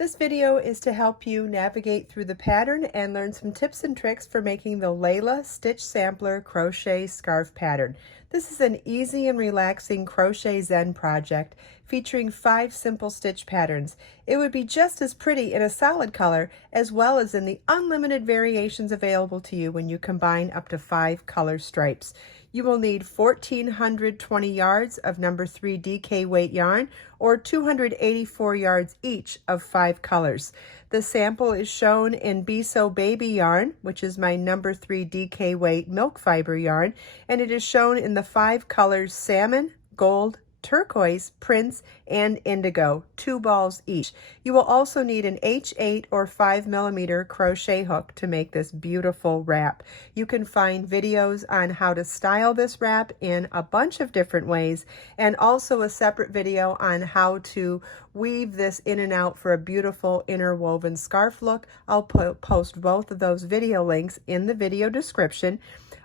This video is to help you navigate through the pattern and learn some tips and tricks for making the Layla Stitch Sampler Crochet Scarf Pattern. This is an easy and relaxing crochet zen project featuring 5 simple stitch patterns. It would be just as pretty in a solid color as well as in the unlimited variations available to you when you combine up to 5 color stripes. You will need 1,420 yards of number 3 DK weight yarn or 284 yards each of 5 colors. The sample is shown in Be So Baby yarn, which is my number 3 DK weight milk fiber yarn, and it is shown in the 5 colors salmon, gold, turquoise, prince, and indigo, 2 balls each. You will also need an H8 or 5mm crochet hook to make this beautiful wrap. You can find videos on how to style this wrap in a bunch of different ways, and also a separate video on how to weave this in and out for a beautiful interwoven scarf look. I'll post both of those video links in the video description.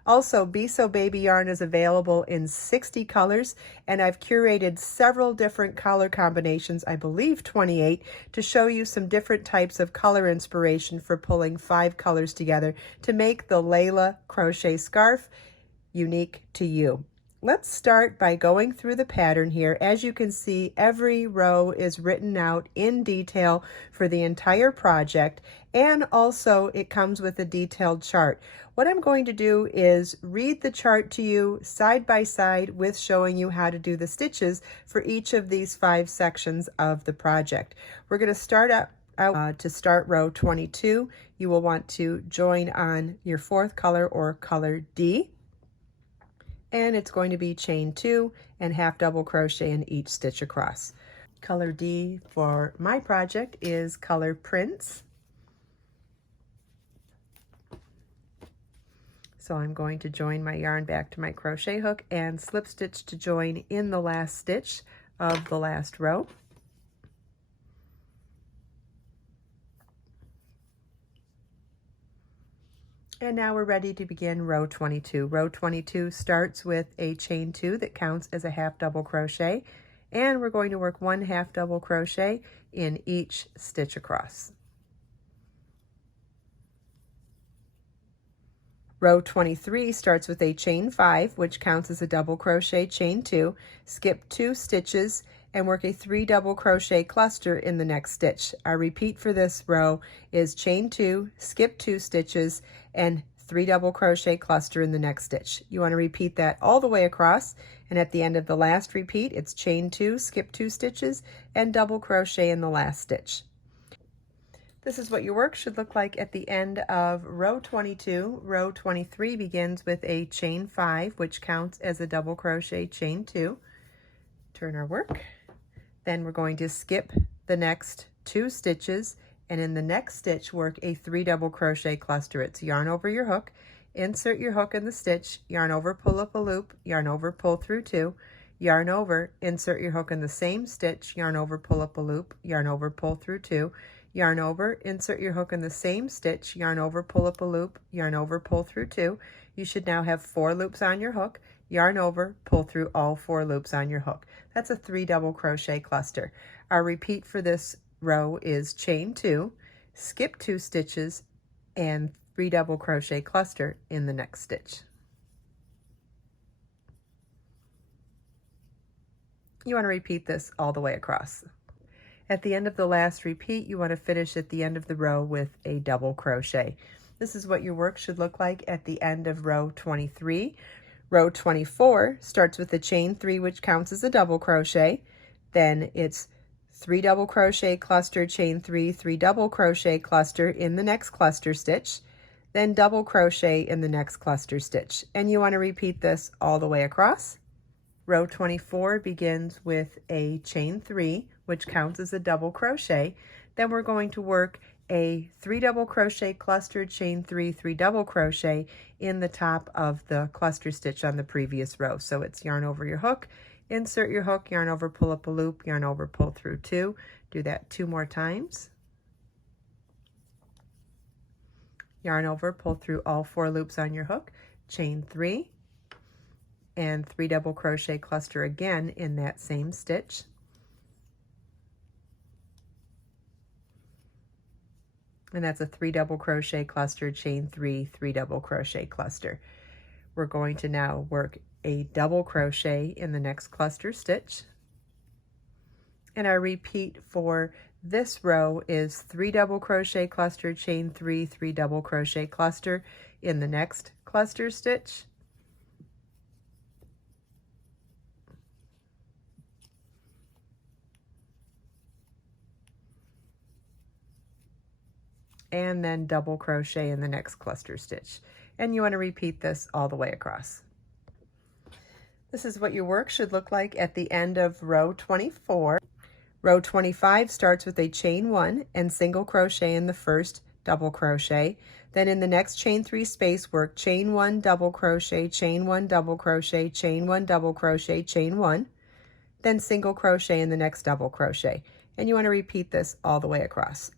Also, Be So Baby yarn is available in 60 colors, and I've curated several different color combinations, I believe 28, to show you some different types of color inspiration for pulling 5 colors together to make the Layla crochet scarf unique to you. Let's start by going through the pattern here. As you can see, every row is written out in detail for the entire project, and also it comes with a detailed chart. What I'm going to do is read the chart to you side by side with showing you how to do the stitches for each of these 5 sections of the project. We're going to start out to start row 22. You will want to join on your 4th color or color D. And it's going to be chain 2 and half double crochet in each stitch across. Color D for my project is color Prince. So I'm going to join my yarn back to my crochet hook and slip stitch to join in the last stitch of the last row. And now we're ready to begin row 22. Row 22 starts with a chain 2 that counts as a half double crochet, and we're going to work 1 half double crochet in each stitch across. Row 23 starts with a chain 5, which counts as a double crochet, chain 2, skip 2 stitches, and work a 3 double crochet cluster in the next stitch. Our repeat for this row is chain 2, skip 2 stitches, and 3 double crochet cluster in the next stitch. You want to repeat that all the way across, and at the end of the last repeat, it's chain 2, skip 2 stitches, and double crochet in the last stitch. This is what your work should look like at the end of row 22. Row 23 begins with a chain 5, which counts as a double crochet, chain 2. Turn our work. Then we're going to skip the next 2 stitches, and in the next stitch work a 3 double crochet cluster. It's yarn over your hook, insert your hook in the stitch, yarn over, pull up a loop, yarn over, pull through 2, yarn over, insert your hook in the same stitch, yarn over, pull up a loop, yarn over, pull through 2, yarn over, insert your hook in the same stitch, yarn over, pull up a loop, yarn over, pull through 2. You should now have 4 loops on your hook, yarn over, pull through all 4 loops on your hook. That's a 3 double crochet cluster. Our repeat for this row is chain 2, skip 2 stitches, and 3 double crochet cluster in the next stitch. You want to repeat this all the way across. At the end of the last repeat, you want to finish at the end of the row with a double crochet. This is what your work should look like at the end of row 23. Row 24 starts with a chain 3, which counts as a double crochet. Then it's 3 double crochet cluster, chain 3, 3 double crochet cluster in the next cluster stitch, then double crochet in the next cluster stitch. And you want to repeat this all the way across. Row 24 begins with a chain 3, which counts as a double crochet. Then we're going to work a 3 double crochet cluster, chain 3, 3 double crochet in the top of the cluster stitch on the previous row. So it's yarn over your hook, insert your hook, yarn over, pull up a loop, yarn over, pull through 2. Do that 2 more times. Yarn over, pull through all 4 loops on your hook, chain 3, and 3 double crochet cluster again in that same stitch. and that's a 3 double crochet cluster, chain 3, 3 double crochet cluster. We're going to now work a double crochet in the next cluster stitch, and our repeat for this row is 3 double crochet cluster, chain 3, 3 double crochet cluster in the next cluster stitch, and then double crochet in the next cluster stitch. And you want to repeat this all the way across. This is what your work should look like at the end of row 24. Row 25 starts with a chain 1 and single crochet in the first double crochet. Then in the next chain 3 space, work chain 1 double crochet, chain 1 double crochet, chain 1 double crochet, chain 1, then single crochet in the next double crochet. And you want to repeat this all the way across.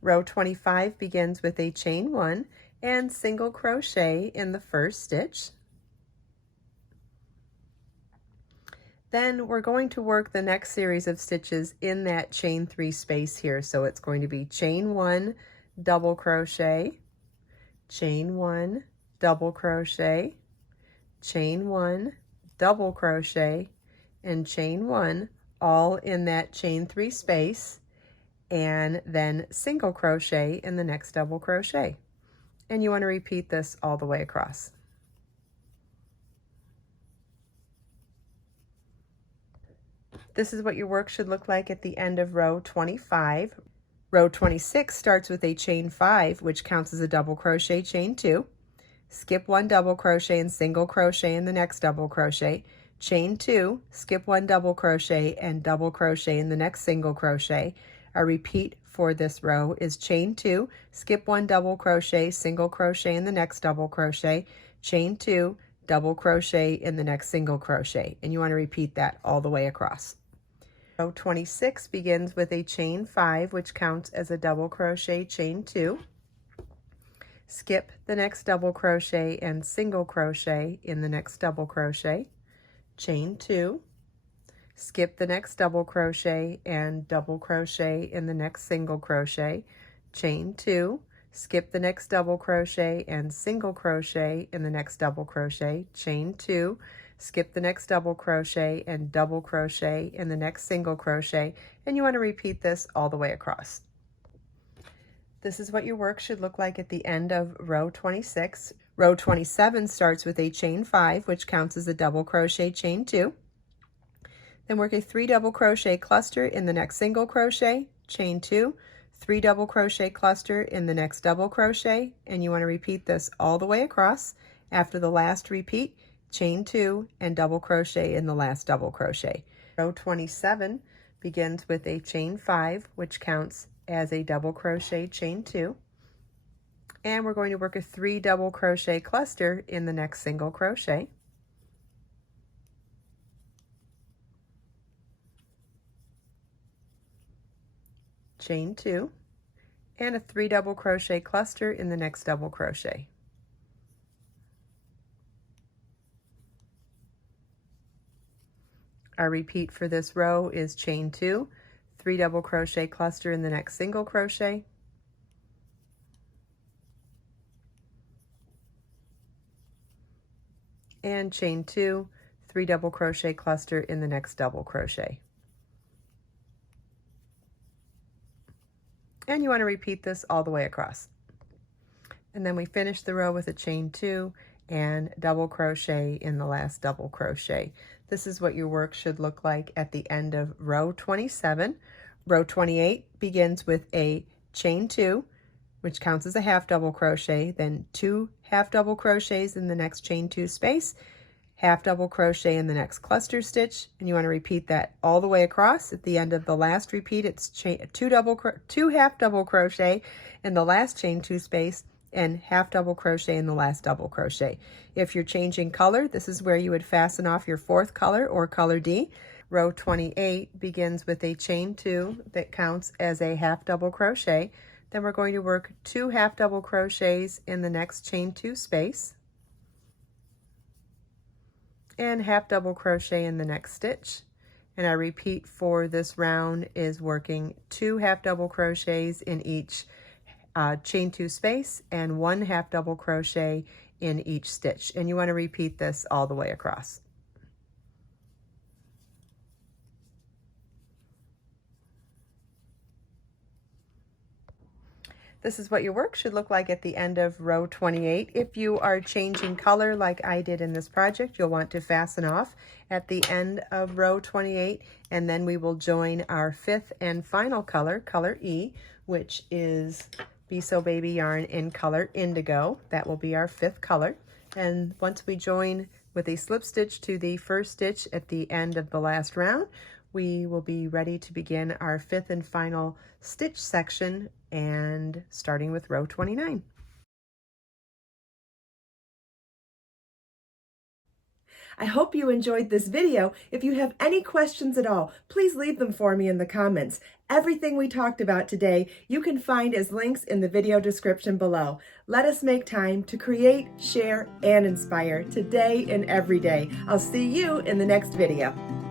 Row 25 begins with a chain 1 and single crochet in the first stitch. Then we're going to work the next series of stitches in that chain 3 space here. So it's going to be chain 1 double crochet, chain 1 double crochet, chain 1 double crochet, and chain 1, all in that chain 3 space, and then single crochet in the next double crochet. And you want to repeat this all the way across. This is what your work should look like at the end of row 25. Row 26 starts with a chain 5, which counts as a double crochet, chain 2, skip 1 double crochet and single crochet in the next double crochet, chain 2, skip 1 double crochet and double crochet in the next single crochet. Our repeat for this row is chain 2, skip 1 double crochet, single crochet in the next double crochet, chain 2, double crochet in the next single crochet. And you want to repeat that all the way across. Row 26 begins with a chain 5, which counts as a double crochet, chain 2, skip the next double crochet and single crochet in the next double crochet, chain 2, skip the next double crochet and double crochet in the next single crochet, chain 2, skip the next double crochet and single crochet in the next double crochet, chain 2, skip the next double crochet and double crochet in the next single crochet, and you want to repeat this all the way across. This is what your work should look like at the end of row 26. Row 27 starts with a chain 5, which counts as a double crochet, chain 2. Then work a 3 double crochet cluster in the next single crochet, chain 2, 3 double crochet cluster in the next double crochet, and you want to repeat this all the way across. After the last repeat, chain 2 and double crochet in the last double crochet. Row 27 begins with a chain 5, which counts as a double crochet, chain 2, and we're going to work a 3 double crochet cluster in the next single crochet, chain 2, and a 3 double crochet cluster in the next double crochet. Our repeat for this row is chain 2, 3 double crochet cluster in the next single crochet, and chain 2, 3 double crochet cluster in the next double crochet. And you want to repeat this all the way across. And then we finish the row with a chain 2 and double crochet in the last double crochet. This is what your work should look like at the end of row 27. Row 28 begins with a chain 2, which counts as a half double crochet, then 2 half double crochets in the next chain 2 space, half double crochet in the next cluster stitch, and you want to repeat that all the way across. At the end of the last repeat, it's 2 half double crochet in the last chain 2 space, and half double crochet in the last double crochet. If you're changing color, this is where you would fasten off your 4th color or color D. Row 28 begins with a chain 2 that counts as a half double crochet. Then we're going to work 2 half double crochets in the next chain 2 space, and half double crochet in the next stitch, And our repeat for this round is working 2 half double crochets in each chain 2 space and 1 half double crochet in each stitch. And you want to repeat this all the way across. This is what your work should look like at the end of row 28. If you are changing color like I did in this project, you'll want to fasten off at the end of row 28, and then we will join our 5th and final color, color E, which is Be So Baby yarn in color indigo. That will be our 5th color. And once we join with a slip stitch to the first stitch at the end of the last round, we will be ready to begin our 5th and final stitch section, and starting with row 29. I hope you enjoyed this video. If you have any questions at all, please leave them for me in the comments. Everything we talked about today, you can find as links in the video description below. Let us make time to create, share, and inspire today and every day. I'll see you in the next video.